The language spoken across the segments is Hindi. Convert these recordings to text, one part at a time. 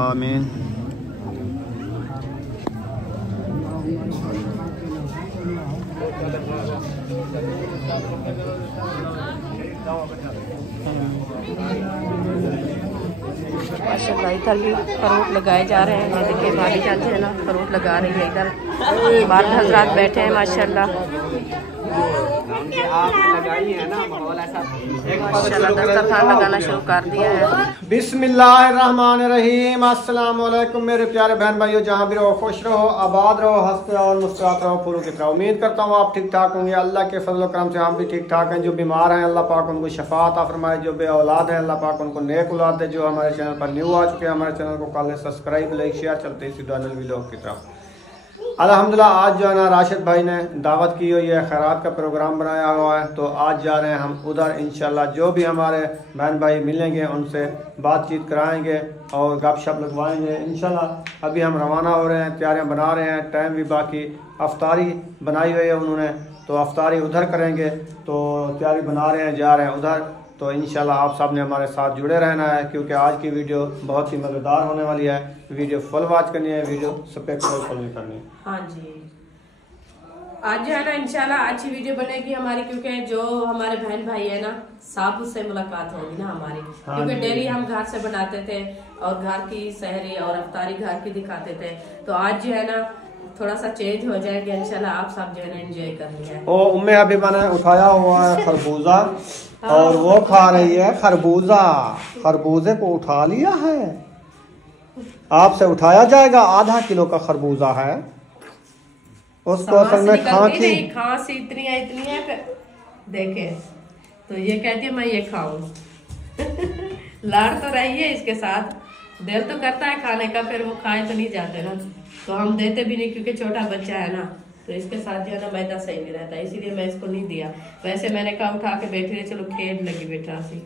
आमीन। माशाल्लाह इधर भी फ्रूट लगाए जा रहे हैं। देखिए भाभी जान है ना फ्रूट लगा रही है। इधर बाल हजरात बैठे हैं माशाल्लाह। दस्तरखान लगाना शुरू कर दिया है। बिस्मिल्लाहिर्रहमानिर्रहीम। अस्सलाम वालेकुम मेरे प्यारे बहन भाइयों, जहाँ भी रहो खुश रहो, आबाद रहो, हंसते और मुस्कुराते रहो फूलों की तरह। उम्मीद करता हूँ आप ठीक ठाक होंगे। अल्लाह के फजल करम से हम भी ठीक ठाक हैं। जो बीमार हैं अल्लाह पाक उनको शफा अता फरमाए, जो बे औलाद हैं अल्लाह पाक उनको नेक औलाद दे। जो हमारे चैनल पर न्यू आ चुके हैं हमारे चैनल को कर ले सब्सक्राइब, लाइक शेयर। चलते इसी दुआनल व्लॉग की तरफ। अल्हम्दुलिल्लाह आज जो है ना राशिद भाई ने दावत की हुई है, खैरात का प्रोग्राम बनाया हुआ है, तो आज जा रहे हैं हम उधर। इंशाल्लाह जो भी हमारे बहन भाई मिलेंगे उनसे बातचीत कराएंगे और गपशप लगवाएंगे इंशाल्लाह। अभी हम रवाना हो रहे हैं, तैयारियां बना रहे हैं, टाइम भी बाकी। अफ्तारी बनाई हुई है उन्होंने, तो अफ्तारी उधर करेंगे, तो तैयारी बना रहे हैं, जा रहे हैं उधर। तो इंशाल्लाह आप सब ने हमारे साथ जुड़े रहना है, क्योंकि आज की वीडियो बहुत ही मज़ेदार होने वाली है। वीडियो फुल वॉच करनी है, वीडियो स्पेक्ट फुल नहीं करनी है। हाँ जी, आज जो है ना इंशाल्लाह अच्छी वीडियो बनेगी हमारी, क्योंकि जो हमारे बहन भाई है ना साहब उससे मुलाकात होगी ना हमारी। हाँ, क्योंकि डेली हम घर से बनाते थे और घर की सहरी और अफ्तारी घर की दिखाते थे, तो आज जो है ना थोड़ा सा चेंज हो जाएगा इंशाल्लाह। आप सब जो है ना एंजॉय करनी है। ओ उम्मे हबीबा ने उठाया हुआ है खरबूजा और वो खा रही है खरबूजा। खरबूजे को उठा लिया है, आपसे उठाया जाएगा। आधा किलो का खरबूजा है, उसको असल में खांसी इतनी है देखे, तो ये कहती है मैं ये खाऊं। लाड़ तो रही है इसके साथ, दिल तो करता है खाने का, फिर वो खाए तो नहीं जाते ना, तो हम देते भी नहीं, क्योंकि छोटा बच्चा है ना, तो इसके साथ जो है ना मैदा सही नहीं रहता, इसीलिए मैं इसको नहीं दिया। वैसे मैंने कहा उठा के बैठी रही, चलो खेल लगी बेटा सी,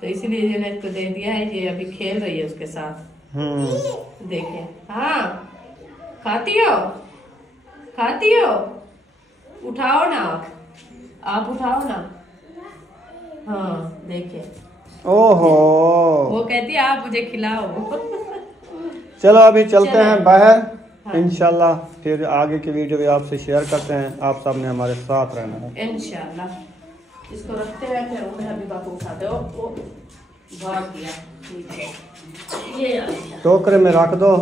तो इसीलिए मैंने इसको दे दिया है। ये अभी खेल रही है उसके साथ। देखे, हाँ खाती हो, खाती हो, उठाओ ना, आप उठाओ ना। हाँ देखे, ओहो वो कहती है आप मुझे खिलाओ। चलो अभी चलते हैं बाहर। हाँ। इंशाल्लाह फिर आगे की वीडियो भी आपसे शेयर करते हैं। आप सब ने हमारे साथ रहना है इंशाल्लाह। इसको रखते हैं, फिर उन्हें अभी बापू उठाते हो, वो भाग गया। ये टोकरे में रख दो।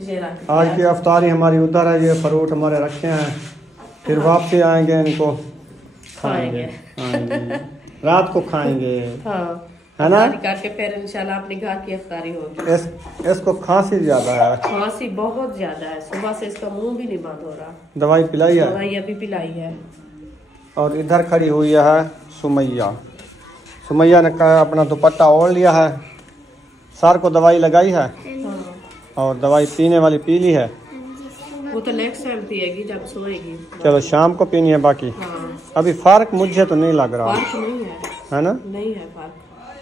ये रख, आज की अफ्तारी हमारी उधर है, ये फ्रूट हमारे रखे हैं, फिर वापसी आएंगे इनको खाएंगे। रात को खाएंगे, हाँ है ना, करके फिर इंशाल्लाह अपने घर की अफ्तारी होगी। इसको खांसी ज्यादा है, खांसी बहुत ज्यादा है, सुबह से इसका मुंह भी नहीं बंद हो रहा। दवाई पिलाई है? दवाई अभी पिलाई है। और इधर खड़ी हुई है सुमैया। सुमैया ने कहा अपना दुपट्टा ओढ़ लिया है, सर को दवाई लगाई है और दवाई पीने वाली पी ली है। वो तो नेक्स्ट टाइम पिएगी जब सोएगी। चलो शाम को पीनी है बाकी। हाँ। अभी फर्क मुझे तो नहीं लग रहा, फर्क नहीं है ना, नहीं है फर्क।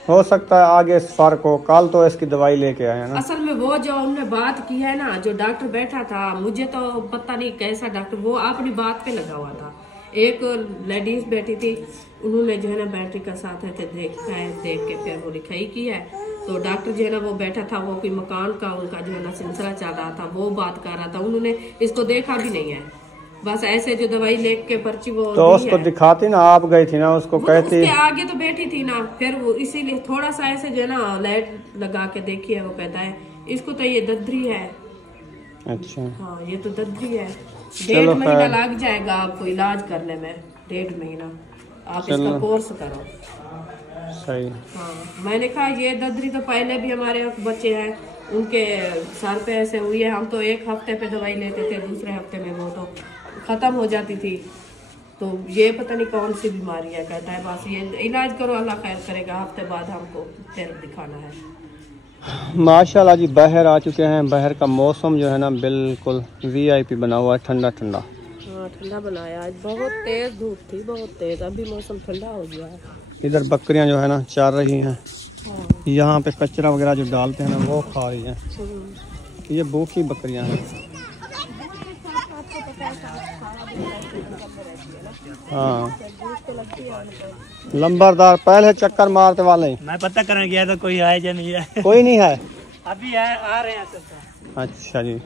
हो सकता है आगे फर्क हो। कल तो इसकी दवाई लेके आए हैं ना। असल में वो जो हमने बात की है ना, जो डॉक्टर बैठा था, मुझे तो पता नहीं कैसा डॉक्टर, वो अपनी बात पे लगा हुआ था। एक लेडीज बैठी थी, उन्होंने जो है ना बैटरी का साथ है देख के फिर वो लिखाई की है। तो डॉक्टर जो है ना वो बैठा था, वो कोई मकान का उनका जो है ना सिलसिला चल रहा था, वो बात कर रहा था। उन्होंने इसको देखा भी नहीं है, बस ऐसे जो दवाई लेके पर्ची वो तो उसको दिखाती ना, आप गई थी ना, उसको कहती उसके आगे तो बैठी थी ना, फिर वो इसीलिए थोड़ा सा ऐसे जो है ना लाइट लगा के देखी है। वो कहता है इसको तो ये दद्री है। अच्छा हाँ ये तो दद्री है। 1.5 महीना लग जाएगा आपको इलाज करने में, 1.5 महीना आप इसका कोर्स करो। सही। हाँ मैंने कहा ये दद्री तो पहले भी हमारे बच्चे हैं, उनके सर पे ऐसे हुई है, हम तो 1 हफ्ते पे दवाई लेते थे, दूसरे हफ्ते में वो तो खत्म हो जाती थी। तो ये पता नहीं कौन सी बीमारी है, कहता है बस ये इलाज करो अल्लाह खैर करेगा, हफ्ते बाद हमको फिर दिखाना है। माशाल्लाह जी बाहर आ चुके हैं। बाहर का मौसम जो है ना बिल्कुल VIP बना हुआ है, ठंडा ठंडा। हाँ ठंडा बनाया आज, बहुत तेज धूप थी, बहुत तेज, अभी मौसम ठंडा हो गया है। इधर बकरियां जो है ना चर रही हैं। हाँ। यहाँ पे कचरा वगैरह जो डालते हैं ना वो खा रही हैं। ये भूखी बकरियां हैं। हाँ लंबरदार पहले चक्कर मारते वाले। मैं पता करने गया तो कोई है या नहीं है? कोई नहीं है अभी है, आ रहे हैं सब। अच्छा जी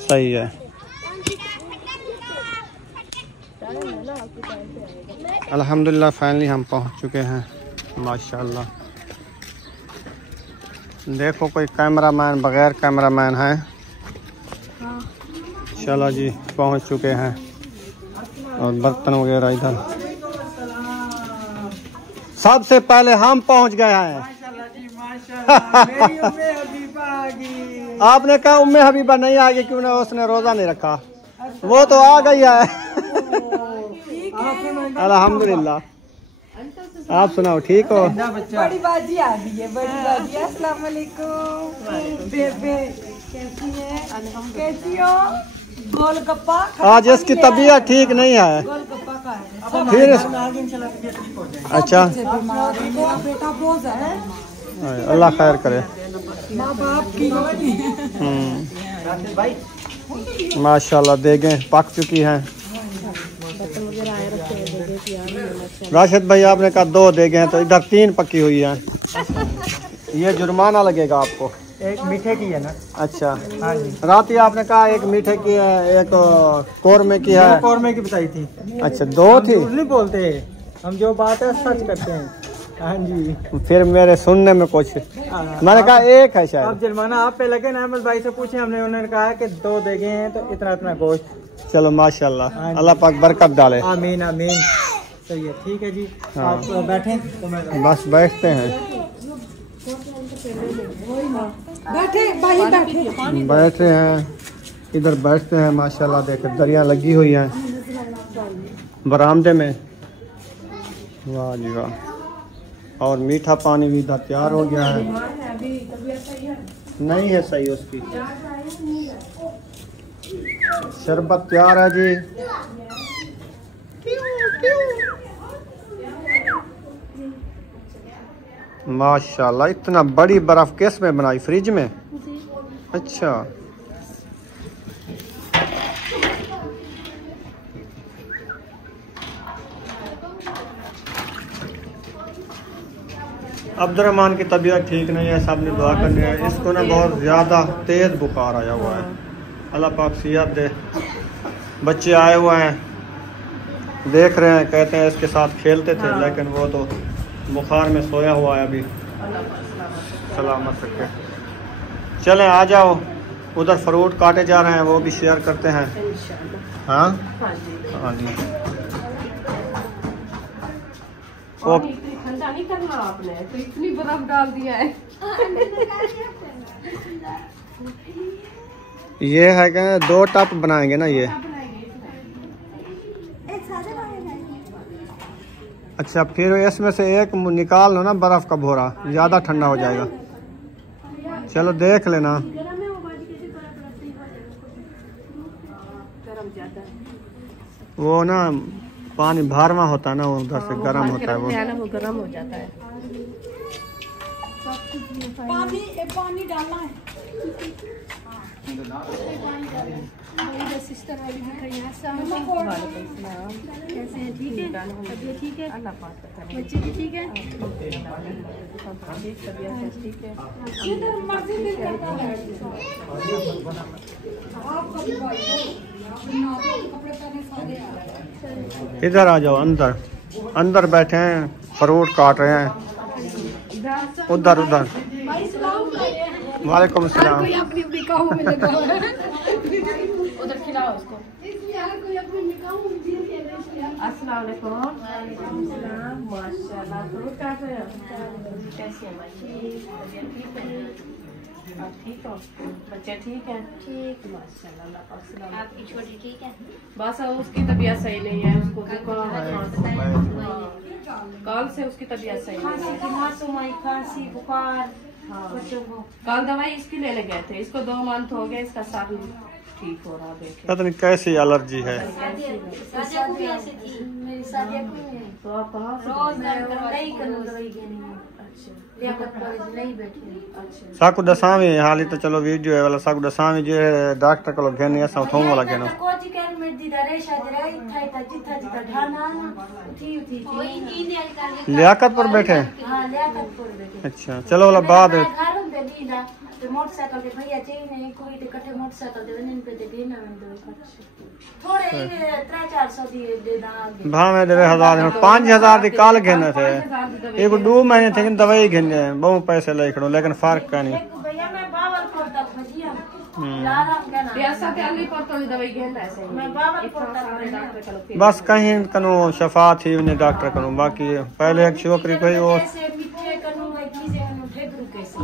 सही है। अल्हम्दुलिल्लाह फाइनली हम पहुंच चुके हैं माशाल्लाह। देखो कोई कैमरामैन बगैर कैमरामैन है। चलो जी पहुंच चुके हैं और बर्तन वगैरह इधर। सबसे पहले हम पहुंच गए हैं। आपने कहा उम्मे हबीबा नहीं आ गई क्यों ना, उसने रोजा नहीं रखा। वो तो आ गई है। अल्हम्दुलिल्लाह। आप सुनाओ ठीक हो? बड़ी बाजी आ गई है, बड़ी बाजी। अस्सलाम वालेकुम बेबे, कैसी है? कैसी हो? गोलगप्पा। आज इसकी तबीयत ठीक नहीं है। गोलगप्पा का है फिर अच्छा बेटा बोझ है। अल्लाह खैर करे। माँ बाप की माशाल्लाह देखें पक चुकी हैं। राशिद भाई आपने कहा 2 देगे हैं तो इधर 3 पकी हुई हैं। ये जुर्माना लगेगा आपको। एक मीठे की है ना? अच्छा हाँ जी। रात ही आपने कहा एक मीठे की है एक कौरमे की है। कौरमे की बताई थी। अच्छा 2 थी। नहीं बोलते हम, जो बात है सच करते हैं। हाँ जी। फिर मेरे सुनने में कुछ मैंने कहा एक है शायद। अब जुर्माना आप पे लगे ना। अहमद भाई से पूछे हमने, उन्होंने कहा कि 2 देगे हैं तो इतना इतना गोश्त। चलो माशाल्लाह अल्लाह पाक बरकत डाले। आमीन आमीन। सही है ठीक है जी। हाँ। आप बैठे तो मैं बस बैठते हैं। बैठे भाई बैठे। बैठे हैं इधर बैठते हैं। माशाल्लाह देखे दरिया लगी हुई हैं बरामदे में। वाह जी वाह। और मीठा पानी भी इधर तैयार हो गया है। नहीं है सही उसकी। शरबत तैयार है जी। माशाल्लाह इतना बड़ी बर्फ किस में बनाई? फ्रिज में? अच्छा अब्दुर्रहमान की तबीयत ठीक नहीं है, सब ने दुआ करनी है। इसको ना बहुत ज़्यादा तेज़ बुखार आया हुआ है। अल्लाह पाक सेहत दे। बच्चे आए हुए हैं देख रहे हैं, कहते हैं इसके साथ खेलते थे लेकिन वो तो बुखार में सोया हुआ है अभी। सलामत रखे। चलें आ जाओ, उधर फ्रूट काटे जा रहे हैं वो भी शेयर करते हैं। हाँ हाँ जी। ठंडा नहीं करना आपने, तो इतनी बर्फ डाल दिया है। ये है क्या 2 टप बनाएंगे ना ये? अच्छा फिर इसमें से एक निकाल लो ना बर्फ का भोरा, ज्यादा ठंडा हो जाएगा। चलो देख लेना। वो ना पानी भारवा होता है ना, वो उधर से गर्म होता है वो गर्म हो जाता है। पानी डालना है। सिस्टर वाली कैसे हैं? ठीक है, तबीयत ठीक है, बच्चे भी ठीक है। इधर आ जाओ, अंदर अंदर बैठे हैं, फ्रूट काट रहे हैं। उधर उधर। वालेकुम सलाम। उधर खिलाओ उसको। अस्सलाम वालेकुम। माशाल्लाह फ्रूट काट रहे हो? कैसी है माशाल्लाह? आप ठीक हो? बच्चे ठीक है? ठीक माशाल्लाह। आपकी छोटी ठीक है? बस उसकी तबीयत सही नहीं है, उसको कल से उसकी तबीयत सही नहीं है। खांसी बुखार। कल दवाई इसकी लेने गए थे, इसको 2 मंथ हो गए, इसका साथ ठीक हो रहा देखे। पता नहीं कैसी एलर्जी है। शादिया को भी ऐसे थी, मेरी शादिया को भी है। तो आप कहाँ से? रोज दवाई करना, दवाई देनी है। साकू दसावी हाली तो चलो वीडियो है वाला साकू दसावी जो डॉक्टर को घेने असा थों वाला घेनो लियाकत पर बैठे। अच्छा चलो वाला बाद मोटरसाइकिल के भैया चाहिए नहीं कोई ते कठे मोटरसाइकिल दे वनन पे ते भेना थोड़े 300-400 दे दा भा में देवे 1000 5000 दी काल घेने थे एक 2 महीने थे दवाई घेने बहुत पैसे ले खड़ो लेकिन फर्क का नहीं भैया मैं बावलपुर तक भजिया लाराम के ना पैसा ते अली पर तो दवाई घेना ऐसे मैं बावलपुर तक बस कहीं कनो शफा थी ने डॉक्टर कनो बाकी पहले एक छोकरी कोई वो ऐसे मीठे कनु है चीजें कनु फेगरू कैसे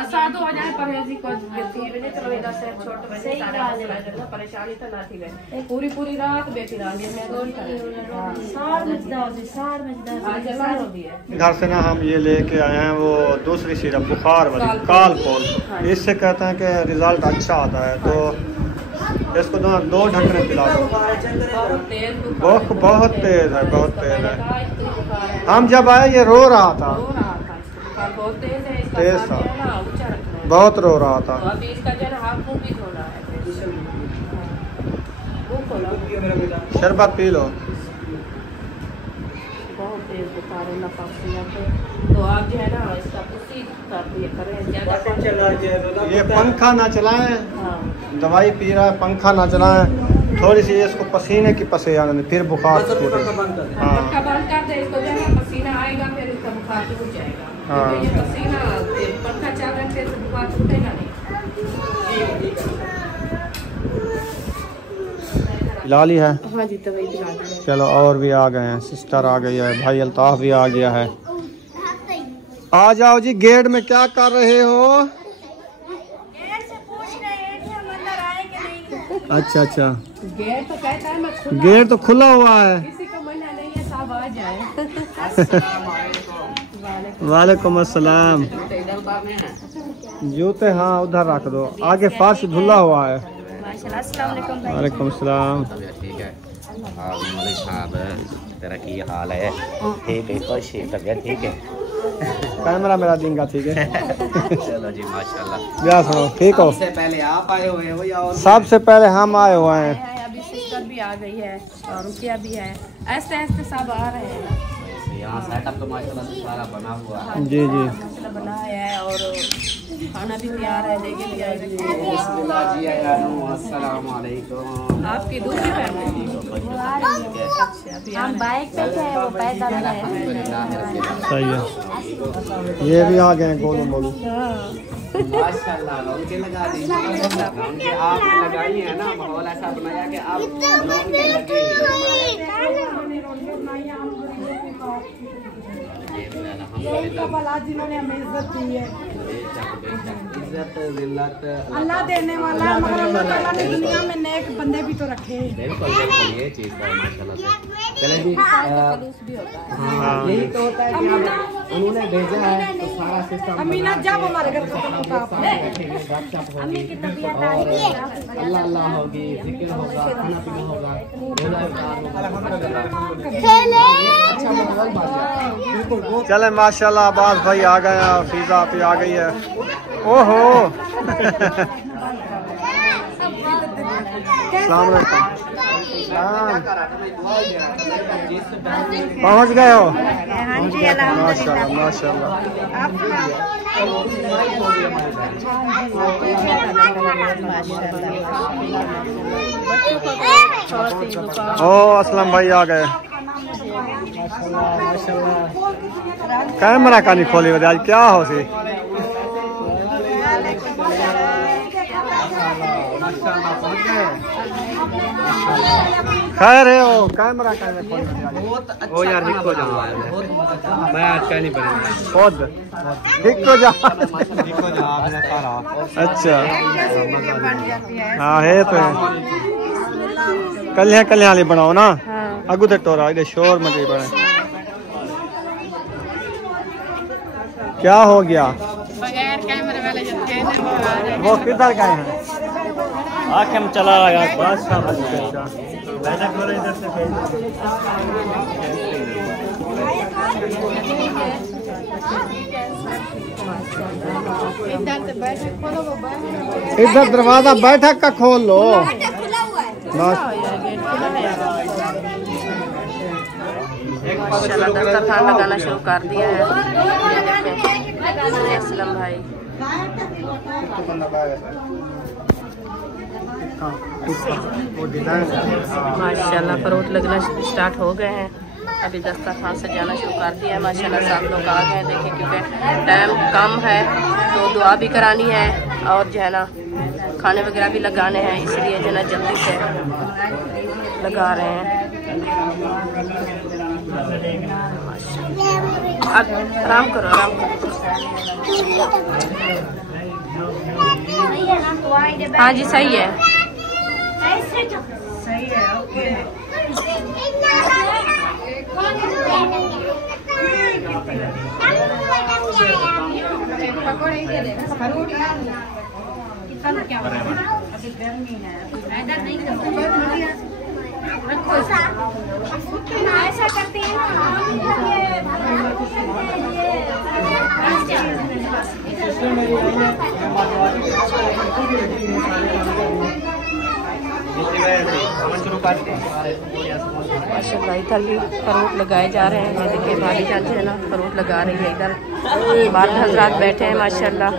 असादो हो जाए परहेजी को बेटी ने चलो इधर से छोट बच्चे सारे परेशानी तो ना थी गई पूरी रात बेटी रही मैं दो सार मजदा आज लारो भी है। घर से ना हम ये लेके आए हैं वो दूसरी सिरप बुखार वाली कालपोल इससे कहते हैं कि रिजल्ट अच्छा आता है तो इसको 2 ढक्कन पिला दो। बहुत तेज है बहुत तेज है। हम जब आए ये रो रहा था तेज था बहुत रो रहा था। अभी इसका जो है हाथ मुंह भी धोना है शरबत पी लो। बहुत तेज बुखार है लपक तो आप जो है ना इसका उसी तरह ये करें ज्यादा ये पंखा ना चलाएं दवाई पी रहा है पंखा ना चलाएं थोड़ी सी इसको पसीने की पसीना फिर बुखार छूटेगा। हाँ पंखा बंद कर दे इसको जो है पसीना आएगा फिर इसका बुखार छूट जाएगा। हाँ ये पसीना पंखा चल रहा है फिर बुखार छूटेगा नहीं। लाली है। हाँ जी दवाई पिला दी। चलो और भी आ गए हैं सिस्टर आ गई है भाई अल्ताफ भी आ गया है। आ जाओ जी गेट में क्या कर रहे हो? अच्छा अच्छा गेट तो कहता है मैं गेट तो खुला हुआ है। किसी को मना नहीं है सब आ जाए। वालेकुम अस्सलाम। जूते हाँ उधर रख दो आगे फर्श धुला हुआ है। वालेकुम अस्सलाम। ठीक है साहब तेरा की हाल है? ठीक है खुश तबीयत ठीक है? कैमरा मेरा दिन का ठीक है। चलो जी माशाल्लाह। क्या सुनो ठीक हो? सबसे पहले आप आए हुए हो या और? सबसे पहले हम आए हुए हैं। अभी सिस्टर भी आ गई है और रुकिया भी है ऐसे ऐसे सब आ रहे हैं। यहाँ सेटअप तो माशाल्लाह से सारा बना हुआ है। जी जी बना है और खाना भी तैयार है लेके भी आएगी। बिस्मिल्लाह जी अस्सलाम वालेकुम। आपकी दूसरी फैमिली हम बाइक पे थे वो पैदल सही है। ये भी आ गए हैं गोलू मोलू। माशाल्लाह उनके लगा दी उनके आपने लगाई है ना माहौल ऐसा बनाया कि आप उनके जिन्होंने हमें इज्जत दी है इज्जत जिल्लत अल्लाह देने वाला है मगर अल्लाह ताला ने दुनिया में नेक बंदे भी तो रखे हैं। बिल्कुल बिल्कुल ये चीज़ है माशाल्लाह से। चले जी यही तो होता है कि उन्होंने भेजा है तो सारा सिस्टम अमीना जब हमारे घर खत्म होता अल्लाह अल्लाह होगी जिक्र होगा खाना पीना होगा चले माशाल्लाह अब्बास भाई आ गए हैं फीजा भी आ गई है। ओहो सलाम अलैकुम। पहुंच गए हो? माशाल्लाह माशाल्लाह। ओ असलम भाई आ गए। कैमरा का नहीं खोली वजह आज क्या हो सी? खैर है वो कैमरा का नहीं खोली। ओ यार निको जाओ मैं आज का नहीं बनेगा खुद निको जा निको जाओ आपने करा। अच्छा हाँ है तो कल वाली बनाओ ना अगू तक टोरा इधर शोर मजे बने। क्या हो गया? बगैर कैमरे वाले जो थे वो किधर गए हैं? आके हम चला लगा बस का बैठक हो रही इधर से इधर दरवाजा बैठक का खोल लो बस। माशाल्लाह दस्तरखान लगाना शुरू कर दिया है असलम भाई। माशाल्लाह फ्रूट लगना स्टार्ट हो गए हैं। अभी दस्तरखान से जाना शुरू कर दिया है। माशाल्लाह सब लोग आ गए हैं देखिए, क्योंकि टाइम कम है तो दुआ भी करानी है और जो है ना खाने वगैरह भी लगाने हैं, इसलिए जो है ना जल्दी से लगा रहे हैं। अब आराम करो, आराम करो। हाँ जी सही है, सही है, ओके। ऐसा करते हैं माशाल्लाह इधर भी फ्रूट लगाए जा रहे हैं। ये देखिए भाभी जान जो है ना फ्रूट लगा रही है। इधर बात हजरात बैठे हैं माशाल्लाह।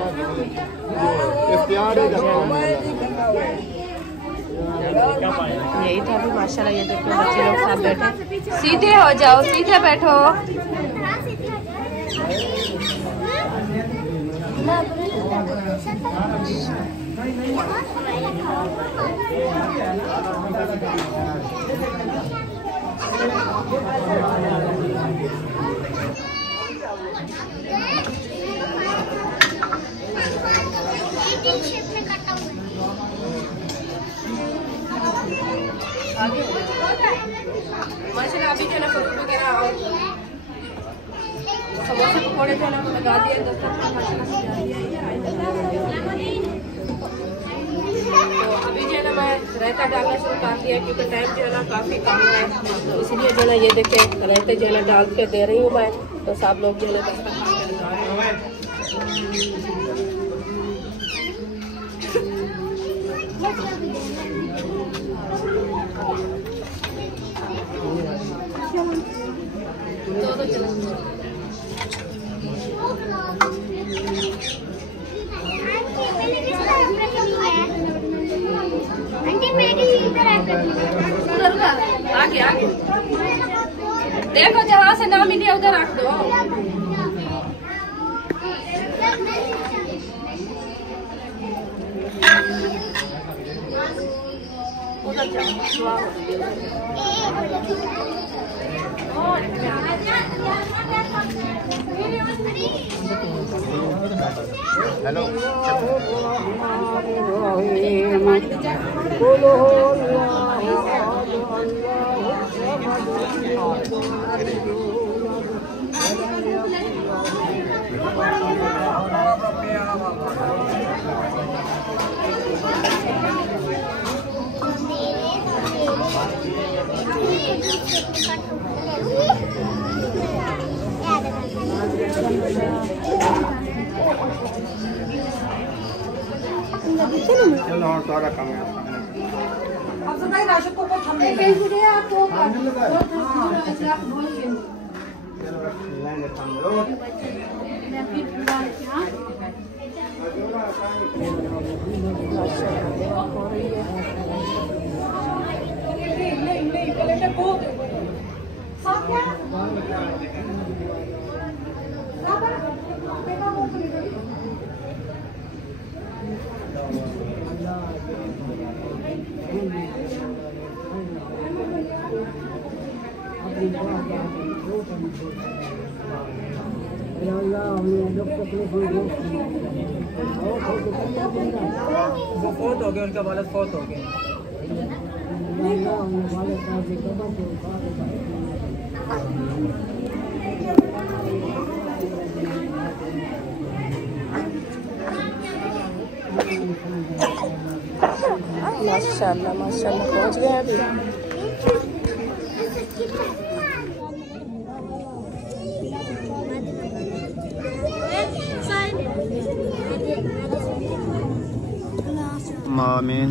यही था भी माशाल्लाह। ये देखिए बच्चे लोग साथ बैठे, सीधे हो जाओ, सीधे बैठो। माशाल्लाह अभी जो ना फ्रूट वगैरह और समोसे पकौड़े जो ना लगा दिए दस्तरखान माशाल्लाह सजा दिया है। तो अभी जो है ना मैं रायता डालना शुरू कर दिया, क्योंकि टाइम जो है ना काफ़ी कम है, तो इसलिए जो है ना ये देखे रायते जो है ना डाल के दे रही हूँ मैं। तो सब लोग जो है ना दस्तरखान पे लगा रहे हैं। आगे आगे देखो, जहाँ से ना मिले उधर रख दो। उधर जाओ। हेलो चलो हाँ सारा काम है। वो फोत हो गए, उनका वालिद फोत हो गए। माशाल्लाह माशाल्लाह पहुँच गए अभी। आमीन।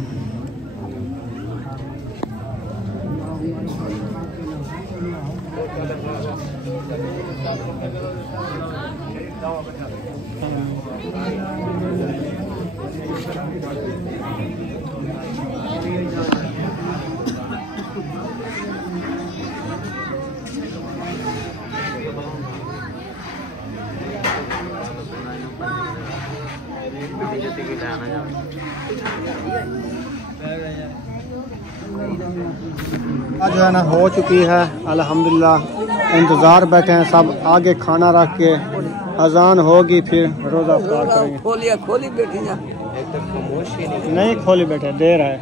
जो है ना हो चुकी है अल्हम्दुलिल्लाह। इंतज़ार बैठे हैं सब, आगे खाना रख के अजान होगी फिर रोज़ा अफ्तार करेंगे। खोली बैठी ना, नहीं खोली बैठे, देर है।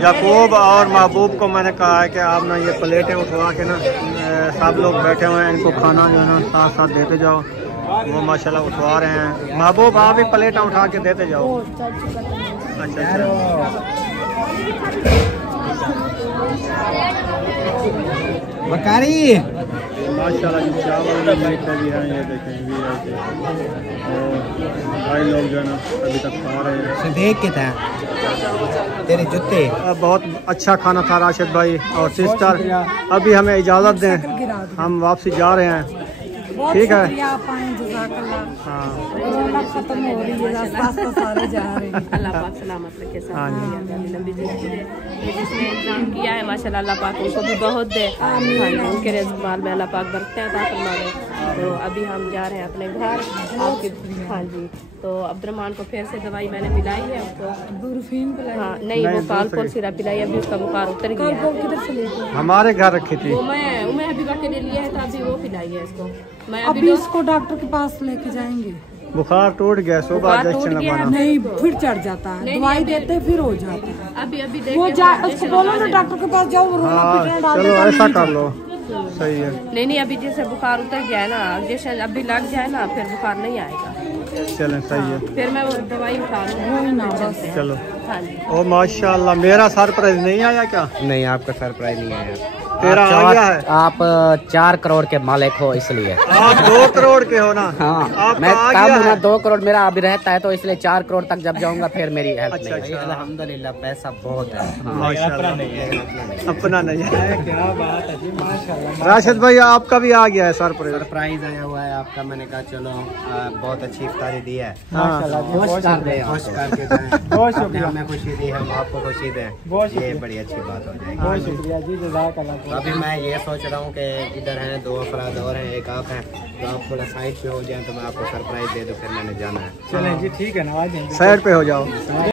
याकूब और महबूब को मैंने कहा है कि आप ना ये प्लेटें उठवा के ना सब लोग बैठे हुए हैं, इनको खाना जो है ना साथ साथ देते जाओ। वो माशाल्लाह उठवा रहे हैं। महबूब आप भी प्लेटें उठा के देते जाओ। अच्छा बकारी माशाल्लाह जी चावल भी है, ये देखें भाई लोग जो है ना अभी तक खा रहे हैं। देख के था तेरे जूते। बहुत अच्छा खाना था राशिद भाई और सिस्टर। अभी हमें इजाज़त दें, हम वापसी जा रहे हैं। ठीक है, हाँ खत्म हो रही है, रास्ता सारे जा रहे हैं। अल्लाह पाक सलामत रखे, लंबी जिंदगी दे। जिसने इंतजाम किया है माशाल्लाह अल्लाह पाक उनको भी बहुत दे। उनके रिज़्क़ में अल्लाह पाक बरकतें अता फरमाए। तो अभी हम जा रहे हैं अपने घर आपके। हाँ जी, तो अब्दुर्रहमान को फिर से दवाई मैंने पिलाई है उसको, बुरफीन पिलाई। हाँ नहीं, वो कालपोल सिरप पिलाई, अभी उसका बुखार उतर गया है। किधर से लेके हमारे घर रखी थी वो मैं अभी के लिए लिया है, तो अभी वो पिलाई है इसको। मैं अभी इसको डॉक्टर के पास लेके जाएंगे। बुखार टूट गया, सुबह इंजेक्शन लगवाना। नहीं फिर चढ़ जाता है, दवाई देते फिर हो जाता है। अभी वो जा उसको बोलो ना डॉक्टर के पास जाओ। हाँ चलो ऐसा कर लो, सही है। नहीं अभी जैसे बुखार उतर गया है ना, जैसे अभी लग जाए ना फिर बुखार नहीं आएगा। चलें सही है, फिर मैं वो दवाई उठा लूँ। चलो। हाँ जी। ओ माशाल्लाह, मेरा सरप्राइज नहीं आया क्या? नहीं आपका सरप्राइज नहीं आया। तेरा आ गया है। आप 4 करोड़ के मालिक हो इसलिए। आप 2 करोड़ के हो ना? हाँ मैं कम हूँ ना, 2 करोड़ मेरा अभी रहता है, तो इसलिए 4 करोड़ तक जब जाऊंगा फिर मेरी हेल्प अच्छा, नहीं। अच्छा। अल्हम्दुलिल्लाह पैसा बहुत है। माशाल्लाह अपना नहीं है। क्या बात है जी, माशाल्लाह। राशिद भाई आपका भी आ गया है सरप्राइज। सरप्राइज आया हुआ है आपका, मैंने कहा चलो बहुत अच्छी इफ्तारी दी है, माशाल्लाह जी, बहुत शुक्रिया। खुश करके जाएं। बहुत आपने शुक्रिया। हमें खुशी दी, हम आपको खुशी दें, बहुत ये शुक्रिया। बड़ी अच्छी बात हो जाएगी। बहुत शुक्रिया जी, जज़ाकल्लाह। तो अभी मैं ये सोच रहा हूँ कि इधर हैं 2 अफराद और हैं, एक आप हैं, तो आप थोड़ा साइड पे हो जाएं तो मैं आपको सरप्राइज दे दूँ, फिर मैंने जाना है। चलें जी, ठीक है ना, आ जाएंगे। साइड पे हो जाओ।